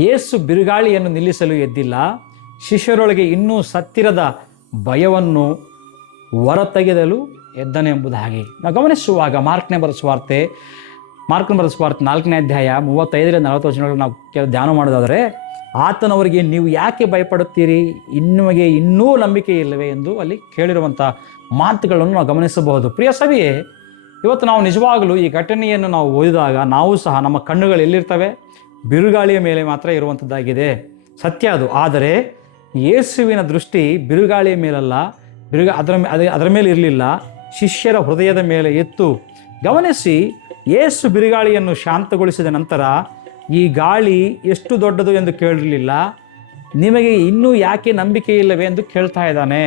ಯೇಸು ಬಿರುಗಾಳಿಯನ್ನು ನಿಲ್ಲಿಸಲು ಎದ್ದಿಲ್ಲ. ಶಿಷ್ಯರೊಳಗೆ ಇನ್ನೂ ಸತ್ತಿರದ ಭಯವನ್ನು ಹೊರತೆಗೆದಲು ಎದ್ದನೆಂಬುದಾಗಿ. ನಾವು ಗಮನಿಸುವಾಗ ಮಾರ್ಕನ ಬರೆಸುವಾರ್ತೆ 4ನೇ ಅಧ್ಯಾಯ 35-40 ವಚನಗಳು ನಾವು ಧ್ಯಾನ ಮಾಡೋದಾದರೆ, ಆತನವರಿಗೆ ನೀವು ಯಾಕೆ ಭಯಪಡುತ್ತೀರಿ, ನಿಮಗೆ ಇನ್ನೂ ನಂಬಿಕೆ ಇಲ್ಲವೇ ಎಂದು ಅಲ್ಲಿ ಕೇಳಿರುವಂಥ ಮಾತುಗಳನ್ನು ನಾವು ಗಮನಿಸಬಹುದು. ಪ್ರಿಯ ಸಭೆಯೇ, ಇವತ್ತು ನಾವು ನಿಜವಾಗಲೂ ಈ ಘಟನೆಯನ್ನು ನಾವು ಓದಿದಾಗ ನಾವು ಸಹ ನಮ್ಮ ಕಣ್ಣುಗಳು ಎಲ್ಲಿರ್ತವೆ? ಬಿರುಗಾಳಿಯ ಮೇಲೆ ಮಾತ್ರ ಇರುವಂಥದ್ದಾಗಿದೆ, ಸತ್ಯ ಅದು. ಆದರೆ ಯೇಸುವಿನ ದೃಷ್ಟಿ ಬಿರುಗಾಳಿಯ ಮೇಲಲ್ಲ, ಅದರ ಮೇಲೆ ಇರಲಿಲ್ಲ, ಶಿಷ್ಯರ ಹೃದಯದ ಮೇಲೆ ಇತ್ತು. ಗಮನಿಸಿ, ಯೇಸು ಬಿರುಗಾಳಿಯನ್ನು ಶಾಂತಗೊಳಿಸಿದ ನಂತರ ಈ ಗಾಳಿ ಎಷ್ಟು ದೊಡ್ಡದು ಎಂದು ಕೇಳಿರಲಿಲ್ಲ, ನಿಮಗೆ ಇನ್ನೂ ಯಾಕೆ ನಂಬಿಕೆ ಇಲ್ಲವೇ ಎಂದು ಕೇಳ್ತಾ ಇದ್ದಾನೆ.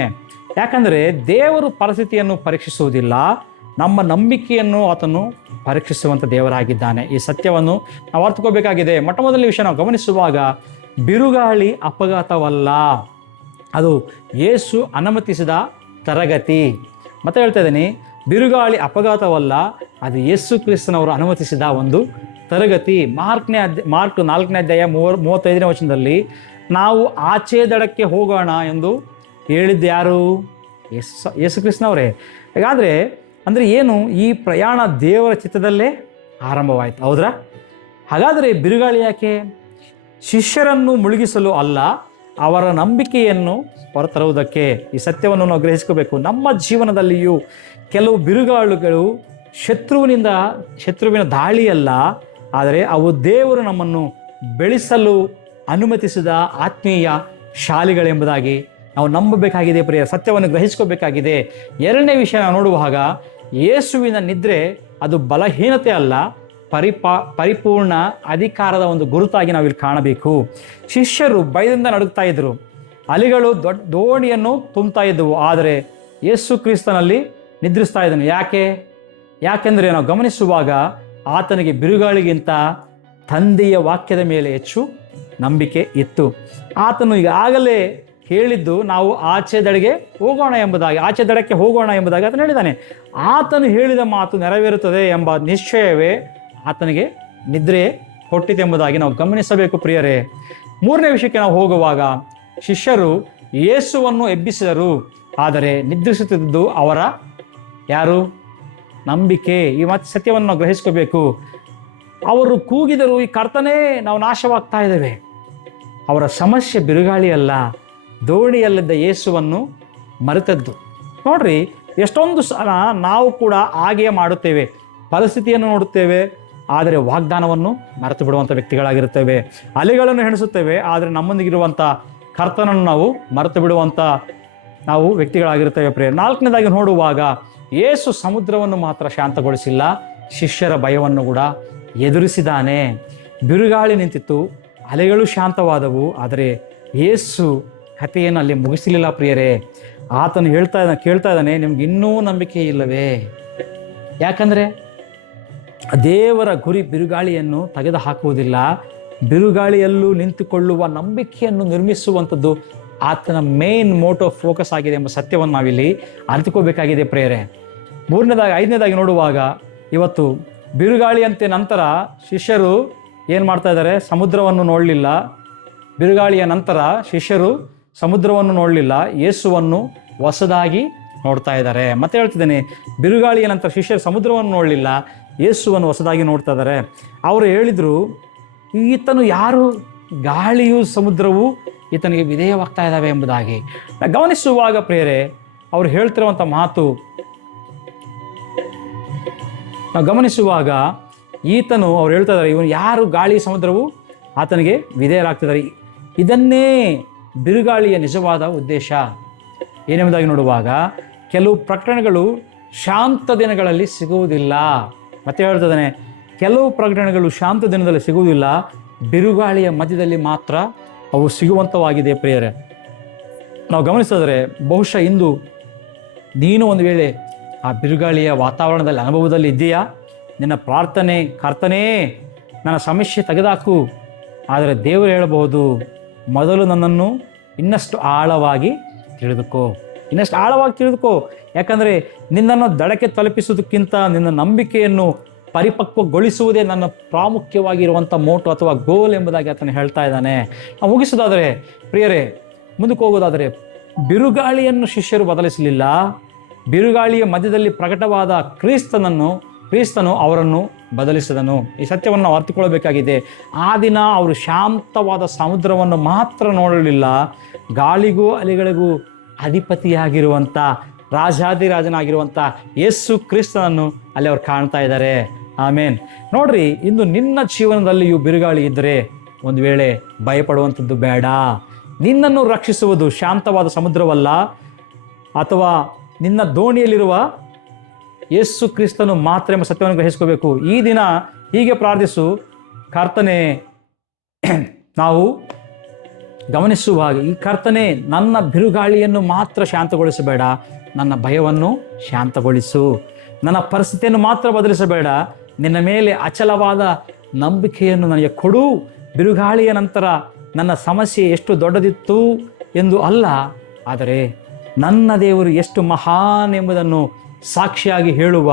ಯಾಕಂದರೆ ದೇವರು ಪರಿಸ್ಥಿತಿಯನ್ನು ಪರೀಕ್ಷಿಸುವುದಿಲ್ಲ, ನಮ್ಮ ನಂಬಿಕೆಯನ್ನು ಆತನು ಪರೀಕ್ಷಿಸುವಂಥ ದೇವರಾಗಿದ್ದಾನೆ. ಈ ಸತ್ಯವನ್ನು ನಾವು ಅರ್ಥಕೋಬೇಕಾಗಿದೆ. ಮೊಟ್ಟ ಮೊದಲನೇ ವಿಷಯ ನಾವು ಗಮನಿಸುವಾಗ, ಬಿರುಗಾಳಿ ಅಪಘಾತವಲ್ಲ, ಅದು ಯೇಸು ಅನುಮತಿಸಿದ ತರಗತಿ. ಮತ್ತೆ ಹೇಳ್ತಾ ಇದ್ದೀನಿ, ಬಿರುಗಾಳಿ ಅಪಘಾತವಲ್ಲ, ಅದು ಯೇಸು ಕ್ರಿಸ್ತನವರು ಅನುಮತಿಸಿದ ಒಂದು ತರಗತಿ. ಮಾರ್ಕ್ 4ನೇ ಅಧ್ಯಾಯ 35ನೇ ವಚನದಲ್ಲಿ ನಾವು ಆಚೆ ದಡಕ್ಕೆ ಹೋಗೋಣ ಎಂದು ಹೇಳಿದ್ದು ಯಾರು? ಯೇಸು ಕ್ರಿಸ್ತನವರೇ. ಹಾಗಾದರೆ ಅಂದರೆ ಏನು? ಈ ಪ್ರಯಾಣ ದೇವರ ಚಿತ್ತದಲ್ಲೇ ಆರಂಭವಾಯಿತು, ಹೌದ್ರಾ? ಹಾಗಾದರೆ ಬಿರುಗಾಳಿ ಯಾಕೆ? ಶಿಷ್ಯರನ್ನು ಮುಳುಗಿಸಲು ಅಲ್ಲ, ಅವರ ನಂಬಿಕೆಯನ್ನು ಹೊರತರುವುದಕ್ಕೆ. ಈ ಸತ್ಯವನ್ನು ನಾವು ಗ್ರಹಿಸ್ಕೋಬೇಕು. ನಮ್ಮ ಜೀವನದಲ್ಲಿಯೂ ಕೆಲವು ಬಿರುಗಾಳುಗಳು ಶತ್ರುವಿನ ದಾಳಿಯಲ್ಲ, ಆದರೆ ಅವು ದೇವರು ನಮ್ಮನ್ನು ಬೆಳೆಸಲು ಅನುಮತಿಸಿದ ಆತ್ಮೀಯ ಶಾಲೆಗಳೆಂಬುದಾಗಿ ನಾವು ನಂಬಬೇಕಾಗಿದೆ. ಪ್ರಿಯ, ಸತ್ಯವನ್ನು ಗ್ರಹಿಸ್ಕೋಬೇಕಾಗಿದೆ. ಎರಡನೇ ವಿಷಯ ನಾವು ನೋಡುವಾಗ, ಯೇಸುವಿನ ನಿದ್ರೆ ಅದು ಬಲಹೀನತೆ ಅಲ್ಲ, ಪರಿಪೂರ್ಣ ಅಧಿಕಾರದ ಒಂದು ಗುರುತಾಗಿ ನಾವಿಲ್ಲಿ ಕಾಣಬೇಕು. ಶಿಷ್ಯರು ಭಯದಿಂದ ನಡುಗ್ತಾ ಇದ್ರು, ಅಲೆಗಳು ದೋಣಿಯನ್ನು ತುಂಬ್ತಾ ಇದ್ದವು, ಆದರೆ ಯೇಸು ಕ್ರಿಸ್ತನಲ್ಲಿ ನಿದ್ರಿಸ್ತಾ ಇದ್ದನು. ಯಾಕೆಂದರೆ ನಾವು ಗಮನಿಸುವಾಗ ಆತನಿಗೆ ಬಿರುಗಾಳಿಗಿಂತ ತಂದೆಯ ವಾಕ್ಯದ ಮೇಲೆ ಹೆಚ್ಚು ನಂಬಿಕೆ ಇತ್ತು. ಆತನು ಈಗಾಗಲೇ ಹೇಳಿದ್ದು ನಾವು ಆಚೆ ದಡಕ್ಕೆ ಹೋಗೋಣ ಎಂಬುದಾಗಿ ಆತನು ಹೇಳಿದ್ದಾನೆ. ಆತನು ಹೇಳಿದ ಮಾತು ನೆರವೇರುತ್ತದೆ ಎಂಬ ನಿಶ್ಚಯವೇ ಆತನಿಗೆ ನಿದ್ರೆ ಕೊಟ್ಟಿತೆಂಬುದಾಗಿ ನಾವು ಗಮನಿಸಬೇಕು. ಪ್ರಿಯರೇ, ಮೂರನೇ ವಿಷಯಕ್ಕೆ ನಾವು ಹೋಗುವಾಗ, ಶಿಷ್ಯರು ಯೇಸುವನ್ನು ಎಬ್ಬಿಸಿದರು, ಆದರೆ ನಿದ್ರಿಸುತ್ತಿದ್ದು ಅವರ ಯಾರು? ನಂಬಿಕೆ. ಈ ಮಾತು ಸತ್ಯವನ್ನು ನಾವು ಗ್ರಹಿಸ್ಕೋಬೇಕು. ಅವರು ಕೂಗಿದರು, ಈ ಕರ್ತನೇ ನಾವು ನಾಶವಾಗ್ತಾ ಇದ್ದೇವೆ. ಅವರ ಸಮಸ್ಯೆ ಬಿರುಗಾಳಿ ಅಲ್ಲ, ದೋಣಿಯಲ್ಲಿದ್ದ ಯೇಸುವನ್ನು ಮರೆತದ್ದು. ನೋಡ್ರಿ, ಎಷ್ಟೊಂದು ಸಲ ನಾವು ಕೂಡ ಹಾಗೆಯೇ ಮಾಡುತ್ತೇವೆ. ಪರಿಸ್ಥಿತಿಯನ್ನು ನೋಡುತ್ತೇವೆ, ಆದರೆ ವಾಗ್ದಾನವನ್ನು ಮರೆತು ಬಿಡುವಂಥ ವ್ಯಕ್ತಿಗಳಾಗಿರುತ್ತೇವೆ. ಅಲೆಗಳನ್ನು ಹೆಣಿಸುತ್ತೇವೆ, ಆದರೆ ನಮ್ಮೊಂದಿಗಿರುವಂಥ ಕರ್ತನನ್ನು ನಾವು ಮರೆತು ಬಿಡುವಂಥ ನಾವು ವ್ಯಕ್ತಿಗಳಾಗಿರುತ್ತೇವೆ. ಪ್ರಿಯ, ನಾಲ್ಕನೇದಾಗಿ ನೋಡುವಾಗ, ಯೇಸು ಸಮುದ್ರವನ್ನು ಮಾತ್ರ ಶಾಂತಗೊಳಿಸಿಲ್ಲ, ಶಿಷ್ಯರ ಭಯವನ್ನು ಕೂಡ ಎದುರಿಸಿದ್ದಾನೆ. ಬಿರುಗಾಳಿ ನಿಂತಿತ್ತು, ಅಲೆಗಳು ಶಾಂತವಾದವು, ಆದರೆ ಯೇಸು ಕಥೆಯನ್ನು ಅಲ್ಲಿ ಮುಗಿಸಲಿಲ್ಲ. ಪ್ರಿಯರೇ, ಆತನು ಕೇಳ್ತಾ ಇದ್ದಾನೆ, ನಿಮ್ಗೆ ಇನ್ನೂ ನಂಬಿಕೆ ಇಲ್ಲವೇ? ಯಾಕಂದರೆ ದೇವರ ಗುರಿ ಬಿರುಗಾಳಿಯನ್ನು ತೆಗೆದು ಹಾಕುವುದಿಲ್ಲ, ಬಿರುಗಾಳಿಯಲ್ಲೂ ನಿಂತುಕೊಳ್ಳುವ ನಂಬಿಕೆಯನ್ನು ನಿರ್ಮಿಸುವಂಥದ್ದು ಆತನ ಮೇನ್ ಮೋಟೋ ಫೋಕಸ್ ಆಗಿದೆ ಎಂಬ ಸತ್ಯವನ್ನು ನಾವಿಲ್ಲಿ ಅರಿತುಕೋಬೇಕಾಗಿದೆ. ಪ್ರಿಯರೇ, ಐದನೇದಾಗಿ ನೋಡುವಾಗ, ಇವತ್ತು ಬಿರುಗಾಳಿಯಂತೆ ನಂತರ ಶಿಷ್ಯರು ಏನು ಮಾಡ್ತಾ ಇದ್ದಾರೆ? ಸಮುದ್ರವನ್ನು ನೋಡಲಿಲ್ಲ. ಬಿರುಗಾಳಿಯ ನಂತರ ಶಿಷ್ಯರು ಸಮುದ್ರವನ್ನು ನೋಡಲಿಲ್ಲ, ಯೇಸುವನ್ನು ಹೊಸದಾಗಿ ನೋಡ್ತಾ ಇದ್ದಾರೆ. ಮತ್ತೆ ಹೇಳ್ತಿದ್ದೇನೆ, ಬಿರುಗಾಳಿಯ ನಂತರ ಶಿಷ್ಯರು ಸಮುದ್ರವನ್ನು ನೋಡಲಿಲ್ಲ, ಯೇಸುವನ್ನು ಹೊಸದಾಗಿ ನೋಡ್ತಾ ಇದ್ದಾರೆ. ಅವರು ಹೇಳಿದರು, ಈತನು ಯಾರು? ಗಾಳಿಯು ಸಮುದ್ರವು ಈತನಿಗೆ ವಿಧೇಯವಾಗ್ತಾ ಇದ್ದಾವೆ ಎಂಬುದಾಗಿ. ಗಮನಿಸುವಾಗ ಪ್ರಿಯರೇ, ಅವರು ಹೇಳ್ತಿರುವಂಥ ಮಾತು ನಾವು ಗಮನಿಸುವಾಗ, ಅವ್ರು ಹೇಳ್ತಾ ಇದ್ದಾರೆ, ಇವನು ಯಾರು? ಗಾಳಿ ಸಮುದ್ರವು ಆತನಿಗೆ ವಿಧೇಯರಾಗ್ತಿದ್ದಾರೆ. ಇದನ್ನೇ ಬಿರುಗಾಳಿಯ ನಿಜವಾದ ಉದ್ದೇಶ ಏನೆಂಬುದಾಗಿ ನೋಡುವಾಗ, ಕೆಲವು ಪ್ರಕರಣಗಳು ಶಾಂತ ದಿನಗಳಲ್ಲಿ ಸಿಗುವುದಿಲ್ಲ. ಮತ್ತೆ ಹೇಳ್ತಿದ್ದಾನೆ, ಕೆಲವು ಪ್ರಕರಣಗಳು ಶಾಂತ ದಿನದಲ್ಲಿ ಸಿಗುವುದಿಲ್ಲ, ಬಿರುಗಾಳಿಯ ಮಧ್ಯದಲ್ಲಿ ಮಾತ್ರ ಅವು ಸಿಗುವಂಥವಾಗಿದೆ. ಪ್ರಿಯರೇ, ನಾವು ಗಮನಿಸಿದ್ರೆ, ಬಹುಶಃ ಇಂದು ನೀನು ಒಂದು ವೇಳೆ ಆ ಬಿರುಗಾಳಿಯ ವಾತಾವರಣದಲ್ಲಿ ಅನುಭವದಲ್ಲಿ ಇದ್ದೀಯಾ? ನಿನ್ನ ಪ್ರಾರ್ಥನೆ, ಕರ್ತನೇ ನನ್ನ ಸಮಸ್ಯೆ ತೆಗೆದಾಕು. ಆದರೆ ದೇವರು ಹೇಳಬಹುದು, ಮೊದಲು ನನ್ನನ್ನು ಇನ್ನಷ್ಟು ಆಳವಾಗಿ ತಿಳಿದುಕೋ. ಯಾಕಂದರೆ ನಿನ್ನನ್ನು ದಡಕ್ಕೆ ತಲುಪಿಸೋದಕ್ಕಿಂತ ನಿನ್ನ ನಂಬಿಕೆಯನ್ನು ಪರಿಪಕ್ವಗೊಳಿಸುವುದೇ ನನ್ನ ಪ್ರಾಮುಖ್ಯವಾಗಿರುವಂಥ ಮೋಟು ಅಥವಾ ಗೋಲ್ ಎಂಬುದಾಗಿ ಆತನು ಹೇಳ್ತಾ ಇದ್ದಾನೆ. ನಾವು ಮುಗಿಸೋದಾದರೆ ಪ್ರಿಯರೇ, ಮುಂದಕ್ಕೆ ಹೋಗೋದಾದರೆ, ಬಿರುಗಾಳಿಯನ್ನು ಶಿಷ್ಯರು ಬದಲಿಸಲಿಲ್ಲ. ಬಿರುಗಾಳಿಯ ಮಧ್ಯದಲ್ಲಿ ಪ್ರಕಟವಾದ ಕ್ರಿಸ್ತನು ಅವರನ್ನು ಬದಲಿಸಿದನು. ಈ ಸತ್ಯವನ್ನು ನಾವು ಅರ್ಥಕೊಳ್ಳಬೇಕಾಗಿದೆ. ಆ ದಿನ ಅವರು ಶಾಂತವಾದ ಸಮುದ್ರವನ್ನು ಮಾತ್ರ ನೋಡಲಿಲ್ಲ, ಗಾಳಿಗೂ ಅಲೆಗಳಿಗೂ ಅಧಿಪತಿಯಾಗಿರುವಂಥ ರಾಜಾದಿರಾಜನಾಗಿರುವಂಥ ಯೇಸು ಕ್ರಿಸ್ತನನ್ನು ಅಲ್ಲಿ ಅವ್ರು ಕಾಣ್ತಾ ಇದ್ದಾರೆ. ಆಮೇನ್. ನೋಡ್ರಿ, ಇಂದು ನಿನ್ನ ಜೀವನದಲ್ಲಿಯೂ ಬಿರುಗಾಳಿ ಇದ್ದರೆ ಒಂದು ವೇಳೆ ಭಯಪಡುವಂಥದ್ದು ಬೇಡ. ನಿನ್ನನ್ನು ರಕ್ಷಿಸುವುದು ಶಾಂತವಾದ ಸಮುದ್ರವಲ್ಲ, ಅಥವಾ ನಿನ್ನ ದೋಣಿಯಲ್ಲಿರುವ ಯೇಸು ಕ್ರಿಸ್ತನು ಮಾತ್ರ ಎಂಬ ಸತ್ಯವನ್ನು ಗ್ರಹಿಸ್ಕೋಬೇಕು. ಈ ದಿನ ಹೀಗೆ ಪ್ರಾರ್ಥಿಸು, ಕರ್ತನೇ, ನಾವು ಗಮನಿಸುವಾಗ ಈ ಕರ್ತನೇ, ನನ್ನ ಬಿರುಗಾಳಿಯನ್ನು ಮಾತ್ರ ಶಾಂತಗೊಳಿಸಬೇಡ, ನನ್ನ ಭಯವನ್ನು ಶಾಂತಗೊಳಿಸು. ನನ್ನ ಪರಿಸ್ಥಿತಿಯನ್ನು ಮಾತ್ರ ಬದಲಿಸಬೇಡ, ನಿನ್ನ ಮೇಲೆ ಅಚಲವಾದ ನಂಬಿಕೆಯನ್ನು ನನಗೆ ಕೊಡು. ಬಿರುಗಾಳಿಯ ನಂತರ ನನ್ನ ಸಮಸ್ಯೆ ಎಷ್ಟು ದೊಡ್ಡದಿತ್ತು ಎಂದು ಅಲ್ಲ, ಆದರೆ ನನ್ನ ದೇವರು ಎಷ್ಟು ಮಹಾನ್ ಎಂಬುದನ್ನು ಸಾಕ್ಷಿಯಾಗಿ ಹೇಳುವ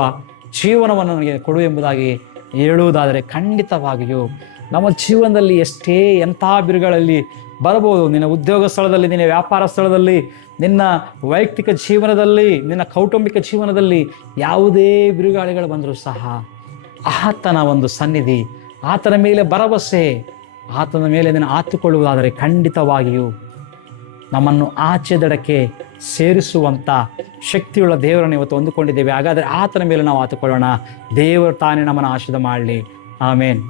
ಜೀವನವನ್ನು ನನಗೆ ಕೊಡು ಎಂಬುದಾಗಿ ಹೇಳುವುದಾದರೆ ಖಂಡಿತವಾಗಿಯೂ ನಮ್ಮ ಜೀವನದಲ್ಲಿ ಎಷ್ಟೇ ಎಂಥ ಬಿರುಗಳಲ್ಲಿ ಬರಬಹುದು. ನಿನ್ನ ಉದ್ಯೋಗ ಸ್ಥಳದಲ್ಲಿ, ನಿನ್ನ ವ್ಯಾಪಾರ ಸ್ಥಳದಲ್ಲಿ, ನಿನ್ನ ವೈಯಕ್ತಿಕ ಜೀವನದಲ್ಲಿ, ನಿನ್ನ ಕೌಟುಂಬಿಕ ಜೀವನದಲ್ಲಿ ಯಾವುದೇ ಬಿರುಗಾಳಿಗಳು ಬಂದರೂ ಸಹ ಆತನ ಒಂದು ಸನ್ನಿಧಿ, ಆತನ ಮೇಲೆ ಭರವಸೆ, ಆತನ ಮೇಲೆ ಅದನ್ನು ಆತುಕೊಳ್ಳುವುದಾದರೆ ಖಂಡಿತವಾಗಿಯೂ ನಮ್ಮನ್ನು ಆಚೆ ದಡಕ್ಕೆ ಸೇರಿಸುವಂಥ ಶಕ್ತಿಯುಳ್ಳ ದೇವರನ್ನು ಇವತ್ತು ಹೊಂದಿಕೊಂಡಿದ್ದೇವೆ. ಹಾಗಾದರೆ ಆತನ ಮೇಲೆ ನಾವು ಆತುಕೊಳ್ಳೋಣ. ದೇವರು ತಾನೇ ನಮ್ಮನ್ನು ಆಶೀರ್ವಾದ ಮಾಡಲಿ. ಆಮೇನ್.